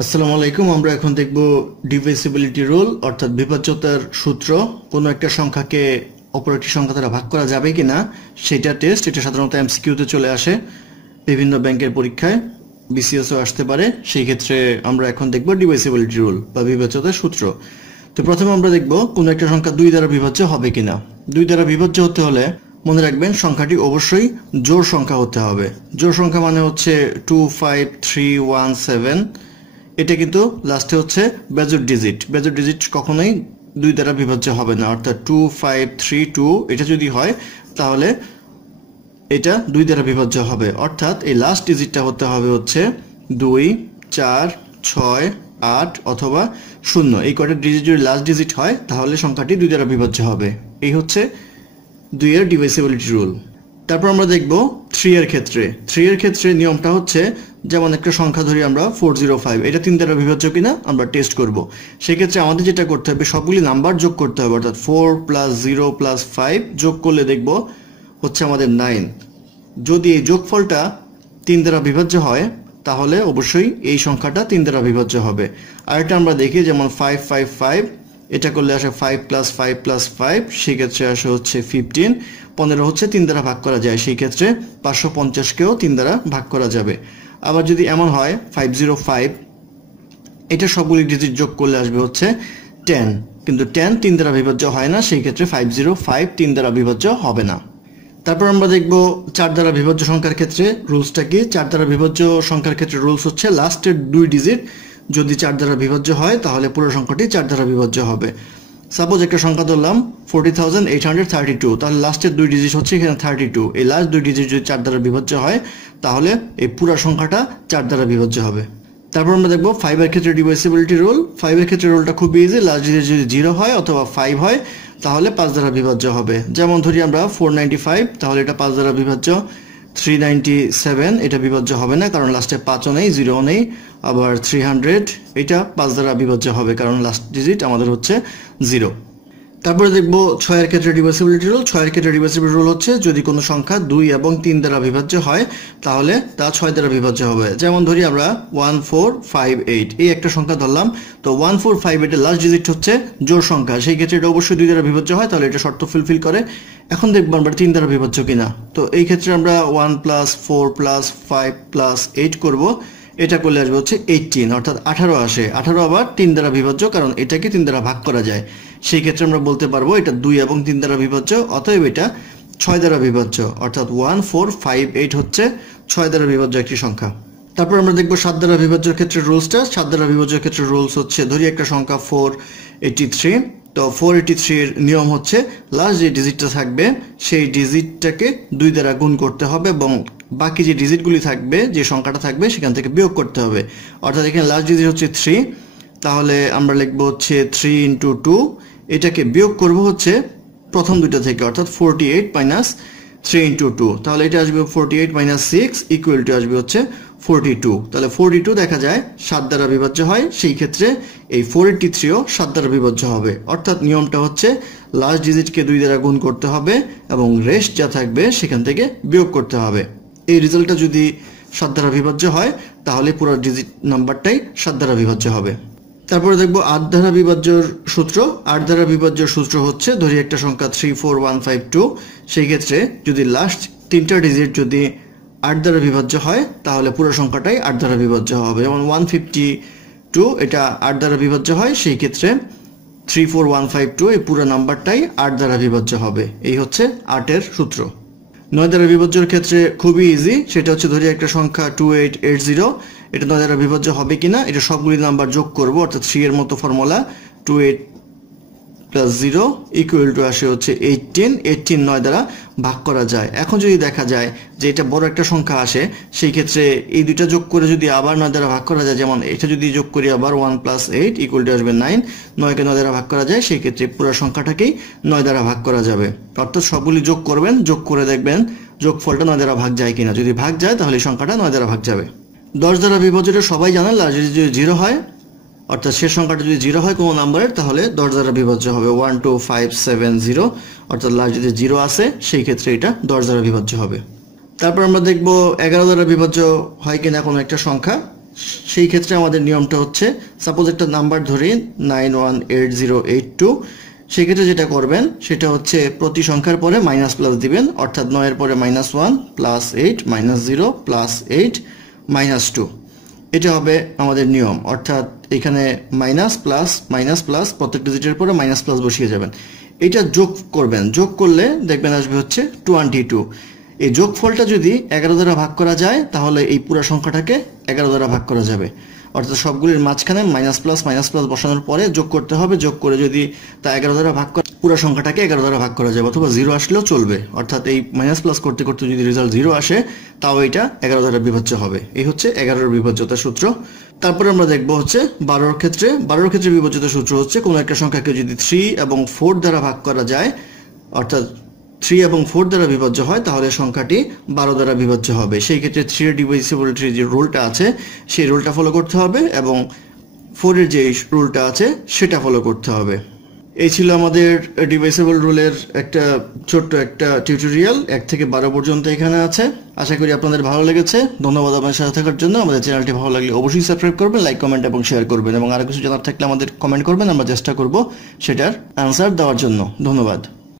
আসসালামু আলাইকুম। আমরা এখন দেখব ডিভিসিবিলিটি রুল অর্থাৎ বিভাজ্যতার সূত্র। কোনো একটা সংখ্যাকে অপর একটি সংখ্যা দ্বারা ভাগ করা যাবে কিনা সেটা টেস্ট। এটা সাধারণত এমসিকিউতে চলে আসে, বিভিন্ন ব্যাংকের পরীক্ষায়, বিসিএসও আসতে পারে। সেই ক্ষেত্রে আমরা এখন দেখব ডিভিসিবিলিটি রুল বা বিভাজ্যতার সূত্র। তো প্রথমে আমরা দেখব কোনো একটা সংখ্যা 2 দ্বারা বিভাজ্য হবে কিনা। 2 দ্বারা বিভাজ্য হতে হলে মনে রাখবেন সংখ্যাটি অবশ্যই জোড় সংখ্যা হতে হবে। জোড় সংখ্যা মানে হচ্ছে 2 5 3 1 7। এটা কিন্তু লাস্টে হচ্ছে বেজোড় ডিজিট। বেজোড় ডিজিট কখনোই 2 দ্বারা বিভাজ্য হবে না, অর্থাৎ 2 5 3 2 এটা যদি হয় তাহলে এটা 2 দ্বারা বিভাজ্য হবে। অর্থাৎ এই লাস্ট ডিজিটটা হতে হবে হচ্ছে 2 4 6 8 অথবা 0। এই কয়টা ডিজিট যদি লাস্ট ডিজিট হয় তাহলে সংখ্যাটি 2 দ্বারা বিভাজ্য হবে। এই হচ্ছে 2 এর ডিভিসিবিলিটি রুল। তারপর আমরা দেখব 3 এর ক্ষেত্রে। 3 এর ক্ষেত্রে নিয়মটা হচ্ছে, যেমন একটা সংখ্যা ধরি আমরা 405, এটা 3 দ্বারা বিভাজ্য কিনা আমরা টেস্ট করব। সেই ক্ষেত্রে আমাদের যেটা করতে হবে, সবগুলি নাম্বার যোগ করতে হবে, অর্থাৎ 4 + 0 + 5 যোগ করলে দেখব হচ্ছে আমাদের 9। যদি এই যোগফলটা 3 দ্বারা বিভাজ্য হয় তাহলে অবশ্যই এই সংখ্যাটা 3 দ্বারা বিভাজ্য হবে। আর এটা আমরা দেখি, যেমন 5 5 5, এটা করলে আসে 5 + 5 + 5, সেই ক্ষেত্রে আসে হচ্ছে 15। 15 হচ্ছে 3 দ্বারা ভাগ করা যায়, সেই ক্ষেত্রে 550কেও 3 দ্বারা ভাগ করা যাবে। আবার যদি এমন হয় 505, এটা সবগুলি ডিজিট যোগ করলে আসবে হচ্ছে 10, কিন্তু 10 3 দ্বারা বিভাজ্য হয় না, সেই ক্ষেত্রে 505 3 দ্বারা বিভাজ্য হবে না। তারপর আমরা দেখব 4 দ্বারা বিভাজ্য সংখ্যার ক্ষেত্রে রুলসটা কি। 4 দ্বারা বিভাজ্য সংখ্যার ক্ষেত্রে রুলস হচ্ছে, লাস্টের 2 ডিজিট যদি 4 দ্বারা বিভাজ্য হয় তাহলে পুরো সংখ্যাটি 4 দ্বারা বিভাজ্য হবে। সাপোজ একটা সংখ্যা ধরলাম 40,832, তাহলে লাস্টের 2 ডিজিট হচ্ছে এখানে 32। এই লাস্ট 2 ডিজিট যদি 4 দ্বারা বিভাজ্য হয় তাহলে এই পুরো সংখ্যাটা 4 দ্বারা বিভাজ্য হবে। তারপর আমরা দেখব 5 এর ক্ষেত্রে ডিভিসিবিলিটি রুল। 5 এর ক্ষেত্রে রুলটা খুব ইজি। লাস্ট ডিজিট যদি 0 হয় অথবা 5 হয় তাহলে 5 দ্বারা বিভাজ্য হবে। যেমন ধরি আমরা 495, তাহলে এটা 5 দ্বারা বিভাজ্য। 397 এটা বিভাজ্য হবে না, কারণ লাস্টে 5ও নেই 0ও নেই। আবার 300 এটা 5 দ্বারা বিভাজ্য হবে, কারণ লাস্ট ডিজিট আমাদের হচ্ছে 0। তারপরে দেখব 6 এর ক্ষেত্রে ডিভিসিবিলিটি রুল। 6 এর ক্ষেত্রে ডিভিসিবিলিটি রুল হচ্ছে, যদি কোনো সংখ্যা 2 এবং 3 দ্বারা বিভাজ্য হয় তাহলে তা 6 দ্বারা বিভাজ্য হবে। যেমন ধরি আমরা 1458, এই একটা সংখ্যা ধরলাম। তো 1458 এর লাস্ট ডিজিট হচ্ছে জোড় সংখ্যা, সেই ক্ষেত্রে এটা অবশ্যই 2 দ্বারা বিভাজ্য হয়, তাহলে এটা শর্ত ফুলফিল করে। এখন দেখব আমরা 3 দ্বারা বিভাজ্য কিনা। তো এই ক্ষেত্রে আমরা 1 + 4 + 5 + 8 করব। এটা করলে আসবে হচ্ছে 18, অর্থাৎ 18 আসে। 18 আবার 3 দ্বারা বিভাজ্য, কারণ এটাকে 3 দ্বারা ভাগ করা যায়। সেই ক্ষেত্রে আমরা বলতে পারবো এটা 2 এবং 3 দ্বারা বিভাজ্য, অতএব এটা 6 দ্বারা বিভাজ্য, অর্থাৎ 1458 হচ্ছে 6 দ্বারা বিভাজ্য একটি সংখ্যা। তারপর আমরা দেখব 7 দ্বারা বিভাজ্যের ক্ষেত্রে রুলসটা। 7 দ্বারা বিভাজ্যের ক্ষেত্রে রুলস হচ্ছে, ধরি একটা সংখ্যা 483। তো 483 এর নিয়ম হচ্ছে, লাস্ট যে ডিজিটটা থাকবে সেই ডিজিটটাকে 2 দ্বারা গুণ করতে হবে এবং বাকি যে ডিজিটগুলি থাকবে, যে সংখ্যাটা থাকবে সেখান থেকে বিয়োগ করতে হবে। অর্থাৎ এখানে লাস্ট ডিজিট হচ্ছে 3, তাহলে আমরা লিখব হচ্ছে 3 × 2। এটাকে বিয়োগ করব হচ্ছে প্রথম দুইটা থেকে, অর্থাৎ 48 - 3 × 2, তাহলে এটা আসবে 48 - 6 = আসবে হচ্ছে 42। তাহলে 42 দেখা যায় 7 দ্বারা বিভাজ্য হয়, সেই ক্ষেত্রে এই 483ও 7 দ্বারা বিভাজ্য হবে। অর্থাৎ নিয়মটা হচ্ছে, লাস্ট ডিজিটকে 2 দ্বারা গুণ করতে হবে এবং রেস্ট যা থাকবে সেখান থেকে বিয়োগ করতে হবে। এই রেজাল্টটা যদি 7 দ্বারা বিভাজ্য হয় তাহলে পুরো ডিজিট নাম্বারটাই 7 দ্বারা বিভাজ্য হবে। তারপরে দেখব 8 দ্বারা বিভাজ্যর সূত্র। 8 দ্বারা বিভাজ্যর সূত্র হচ্ছে, ধরি একটা সংখ্যা 34152, সেই ক্ষেত্রে যদি লাস্ট 3টা ডিজিট যদি 8 দ্বারা বিভাজ্য হয় তাহলে পুরো সংখ্যাটাই 8 দ্বারা বিভাজ্য হবে। যেমন 152, এটা 8 দ্বারা বিভাজ্য হয়, সেই ক্ষেত্রে 34152 এই পুরো নাম্বারটাই 8 দ্বারা বিভাজ্য হবে। এই হচ্ছে 8 এর সূত্র। 9 দ্বারা বিভাজ্যের ক্ষেত্রে খুবই ইজি। সেটা হচ্ছে, ধরি একটা সংখ্যা 2880, এটা 9 দ্বারা বিভাজ্য হবে কিনা, এটা সবগুলি নাম্বার যোগ করব, অর্থাৎ 3 এর মতো ফর্মুলা। 28 + 0 = আসে হচ্ছে 18। 18 9 দ্বারা ভাগ করা যায়। এখন যদি দেখা যায় যে এটা বড় একটা সংখ্যা আসে, সেই ক্ষেত্রে এই দুইটা যোগ করে যদি আবার 9 দ্বারা ভাগ করা যায়, যেমন এটা যদি যোগ করি আবার 1 + 8 = আসবে 9। 9কে 9 দ্বারা ভাগ করা যায়, সেই ক্ষেত্রে পুরো সংখ্যাটাকেই 9 দ্বারা ভাগ করা যাবে। অর্থাৎ সবগুলি যোগ করবেন, যোগ করে দেখবেন যোগফলটা 9 দ্বারা ভাগ যায় কিনা। যদি ভাগ যায় তাহলে এই সংখ্যাটা 9 দ্বারা ভাগ যাবে। 10 দ্বারা বিভাজ্যটা সবাই জানেন, লাস্ট যদি 0 হয়, অর্থাৎ শেষ সংখ্যাটা যদি 0 হয় কোনো নাম্বারের, তাহলে 10 দ্বারা বিভাজ্য হবে 12570, অর্থাৎ লাস্ট যদি 0 আসে সেই ক্ষেত্রে এটা 10 দ্বারা বিভাজ্য হবে। তারপর আমরা দেখব 11 দ্বারা বিভাজ্য হয় কিনা কোনো একটা সংখ্যা। সেই ক্ষেত্রে আমাদের নিয়মটা হচ্ছে, সাপোজ একটা নাম্বার ধরি 918082, সেই ক্ষেত্রে যেটা করবেন সেটা হচ্ছে প্রতি সংখ্যার পরে মাইনাস প্লাস দিবেন, অর্থাৎ 9 এর পরে -1 +8 -0 +8 -2, এটা হবে আমাদের নিয়ম। অর্থাৎ এখানে মাইনাস প্লাস প্রত্যেকটা ডিজিটের পরে মাইনাস প্লাস বসিয়ে যাবেন। এটা যোগ করবেন, যোগ করলে দেখবেন আসবে হচ্ছে 22। এই যোগফলটা যদি 11 দ্বারা ভাগ করা যায় তাহলে এই পুরো সংখ্যাটাকে 11 দ্বারা ভাগ করা যাবে। অর্থাৎ সবগুলির মাঝখানে মাইনাস প্লাস বসানোর পরে যোগ করতে হবে, যোগ করে যদি তা 11 দ্বারা ভাগ করা, পুরো সংখ্যাটাকে 11 দ্বারা ভাগ করা যাবে, অথবা 0 আসলেও চলবে। অর্থাৎ এই মাইনাস প্লাস করতে করতে যদি রেজাল্ট 0 আসে তাও এটা 11 দ্বারা বিভাজ্য হবে। এই হচ্ছে 11-এর বিভাজ্যতা সূত্র। তারপরে আমরা দেখব হচ্ছে 12-এর ক্ষেত্রে। 12-এর ক্ষেত্রে বিভাজ্যতা সূত্র হচ্ছে, কোনো একটা সংখ্যাকে যদি 3 এবং 4 দ্বারা ভাগ করা যায়, অর্থাৎ 3 এবং 4 দ্বারা বিভাজ্য হয়, তাহলে সংখ্যাটি 12 দ্বারা বিভাজ্য হবে। সেই ক্ষেত্রে 3 এর ডিভিজিবিলিটির যে রুলটা আছে সেই রুলটা ফলো করতে হবে, এবং 4 এর যে রুলটা আছে সেটা ফলো করতে হবে। এই ছিল আমাদের ডিভাইসেবল রুলের একটা ছোট্ট একটা টিউটোরিয়াল। 1 থেকে 12 পর্যন্ত এখানে আছে। আশা করি আপনাদের ভালো লেগেছে। ধন্যবাদ আপনার সাথে থাকার জন্য। আমাদের চ্যানেলটি ভালো লাগলে অবশ্যই সাবস্ক্রাইব করবেন, লাইক, কমেন্ট এবং শেয়ার করবেন, এবং আরো কিছু জানার থাকলে আমাদের কমেন্ট করবেন, আমরা চেষ্টা করব সেটার অ্যান্সার দেওয়ার জন্য। ধন্যবাদ।